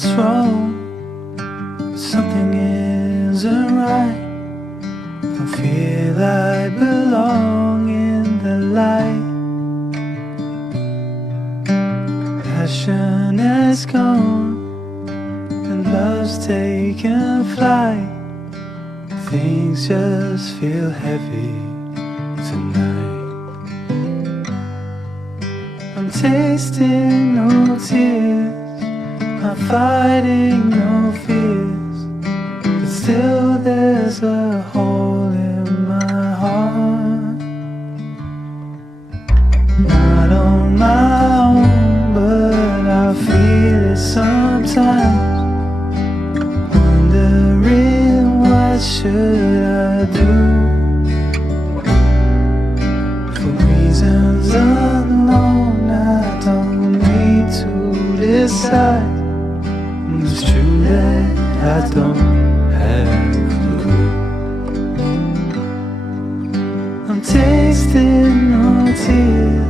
what's wrong, something isn't right. Don't feel I belong in the light. Passion has gone and love's taken flight. Things just feel heavy tonight. I'm tasting no tears, I'm fighting no fears, but still there's a hole in my heart. Not on my own, but I feel it sometimes. Wondering what should I do? For reasons unknown, I don't need to decide. It's true that I don't have a clue. I'm tasting no tears,